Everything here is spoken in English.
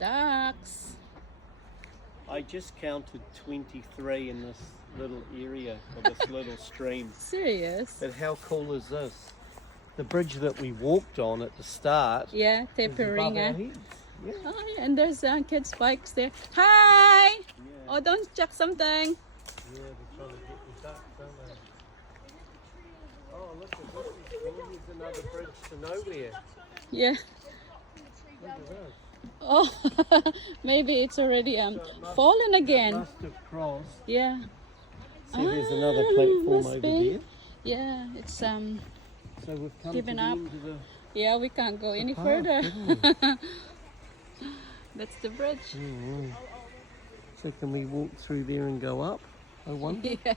Ducks. I just counted 23 in this little area, or this little stream. Serious? But how cool is this? The bridge that we walked on at the start Yeah, is above tapering. our heads. Yeah. Oh, yeah, and there's kids' bikes there. Hi! Yeah. Oh, don't chuck something. Yeah, they're trying to get the ducks, aren't they? Oh, look at this. There's another bridge to nowhere. Yeah. Look at this. Oh, maybe it's already fallen It again. must have crossed. Yeah. See, there's another platform must over be. there. Yeah, it's So we've come Given to the up. end of the yeah, we can't go any path, further. haven't we? That's the bridge. So can we walk through there and go up? I wonder. Yeah.